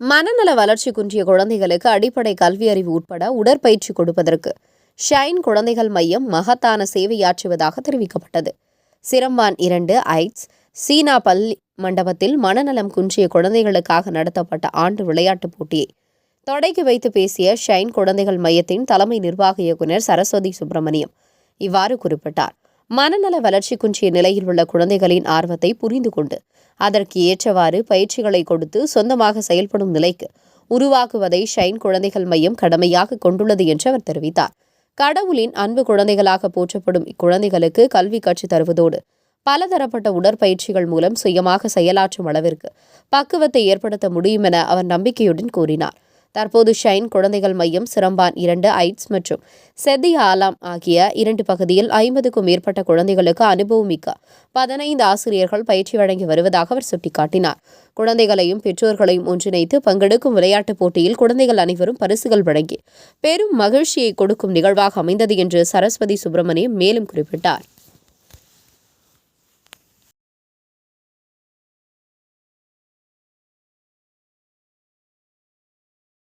மனநல வளர்ச்சி குன்றிய குழந்தைகளுக்கு அடிப்படை கல்வி அறிவு உட்பட உடற்பயிற்சி கொடுப்பதற்கு ஷைன் குழந்தைகள் மையம் மகத்தான சேவையாற்றுவதாக தெரிவிக்கப்பட்டது. சிரம்பான் இரண்டு ஐட்ஸ் சீனா பள்ளி மண்டபத்தில் மனநலம் குன்றிய குழந்தைகளுக்காக நடத்தப்பட்ட ஆண்டு விளையாட்டுப் போட்டியை தொடங்கி வைத்து பேசிய ஷைன் குழந்தைகள் மையத்தின் தலைமை நிர்வாக இயக்குனர் சரஸ்வதி சுப்பிரமணியம் இவ்வாறு குறிப்பிட்டார். மனநல வளர்ச்சி குன்றிய நிலையில் உள்ள குழந்தைகளின் ஆர்வத்தை புரிந்து கொண்டு அதற்கு ஏற்றவாறு பயிற்சிகளை கொடுத்து சொந்தமாக செயல்படும் நிலைக்கு உருவாக்குவதை ஷைன் குழந்தைகள் மையம் கடமையாக கொண்டுள்ளது என்று அவர் தெரிவித்தார். கடவுளின் அன்பு குழந்தைகளாக போற்றப்படும் இக்குழந்தைகளுக்கு கல்வி கற்றுத் தருவதோடு பலதரப்பட்ட உடற்பயிற்சிகள் மூலம் சுயமாக செயலாற்றும் அளவிற்கு பக்குவத்தை ஏற்படுத்த முடியும் என அவர் நம்பிக்கையுடன் கூறினார். தற்போது ஷைன் குழந்தைகள் மையம் சிரம்பான் இரண்டு ஐட்ஸ் மற்றும் செதி ஆலாம் ஆகிய இரண்டு பகுதியில் ஐம்பதுக்கும் மேற்பட்ட குழந்தைகளுக்கு அனுபவமிக்க பதினைந்து ஆசிரியர்கள் பயிற்சி வழங்கி வருவதாக அவர் சுட்டிக்காட்டினார். குழந்தைகளையும் பெற்றோர்களையும் ஒன்றிணைத்து பங்கெடுக்கும் விளையாட்டுப் போட்டியில் குழந்தைகள் அனைவரும் பரிசுகள் வழங்கி பெரும் மகிழ்ச்சியை கொடுக்கும் நிகழ்வாக அமைந்தது என்று சரஸ்வதி சுப்பிரமணியம் மேலும் குறிப்பிட்டார்.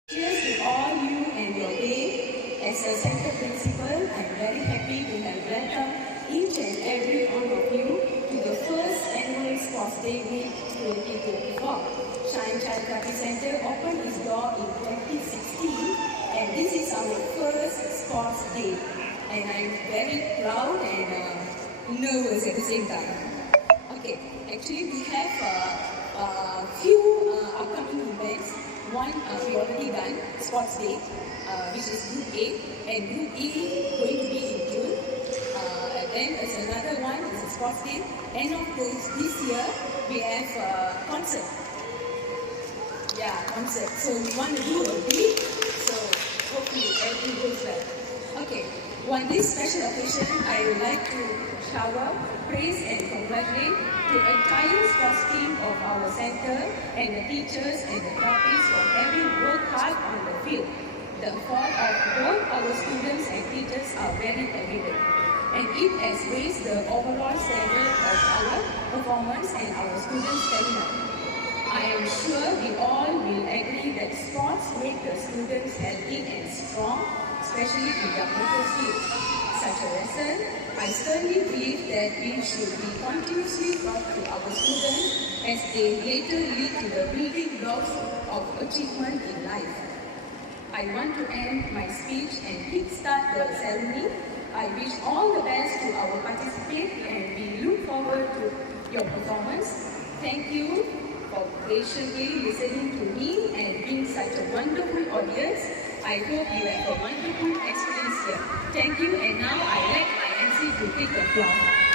Cheers to all you and your day. As a center principal, I'm very happy to have welcomed each and every one of you to the first annual Sports Day Week 2024. Shine Child Therapy Center opened its door in 2016 and this is our first Sports Day. And I'm very proud and uh, nervous at the same time. Okay, actually we have a uh, uh, few uh, upcoming events. One uh, we already done, Sports Day, uh, which is Group A, and Group E going to be in June. Uh, and then there's another one, is a Sports Day. And of course, this year, we have uh, concert. Yeah, concert. So we want to do a big, so hopefully everything goes well. Okay, on this special occasion, I would like to shower, praise and congratulate the entire sports team of our center and the teachers and the therapists for having worked hard on the field. The effort of both our students and teachers are very evident and it has raised the overall standard of our performance and our students' stamina. I am sure we all will agree that sports make the students healthy and strong, especially in their motor skills. Lesson, I strongly believe that we should be continuously taught to our students as they later lead to the building blocks of achievement in life. I want to end my speech and kickstart the ceremony. I wish all the best to our participants and we look forward to your performance. Thank you for patiently listening to me and being such a wonderful audience. I hope you have a wonderful experience here. Thank you and now I let my MC to take the floor.